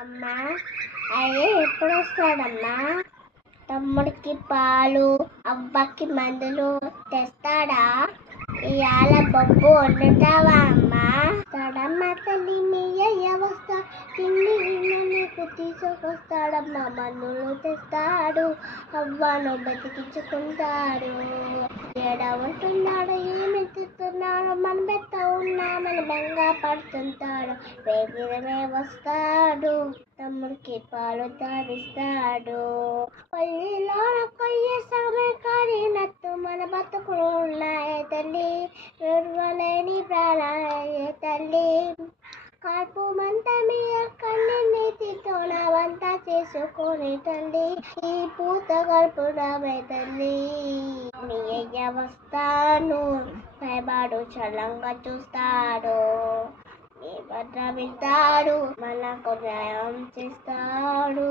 అమ్మా అయ్యే ఎప్పుడు వస్తాడమ్మా? తమ్ముడికి పాలు, అవ్వకి మందులు తెస్తాడా? ఇవాళ బొబ్బు వండుతావా అమ్మా? తడమ్మా తల్లి మీ అయ్య వస్తా తిండి నీకు తీసుకొస్తాడమ్మా. మందులు తెస్తాడు, అవ్వను బతికించుకుంటాడు. ఏడ ఉంటున్నాడు, ఏమి తిస్తున్నాడు, మన బెత్త ఉన్నామని బెంగా పడుతుంటాడు. వేగిరమే వస్తాడు, తమ్ముడికి పాలు తాగిస్తాడు. పల్లిలోన కొయ్య సమకారినట్టు మన బతుకులు ఉన్నాయే తల్లి, విడవలేని ప్రాణాయే తల్లి. కడుపు మంట మీద కన్ను నీటితో నా వంట చేసుకొని తల్లి, ఈ పూత కడుపునామే తల్లి. మీ అయ్య వస్తాను భయపడు చల్లంగా చూస్తాడు, మీ భద్ర వింటాడు మనకు న్యాయం చేస్తాడు.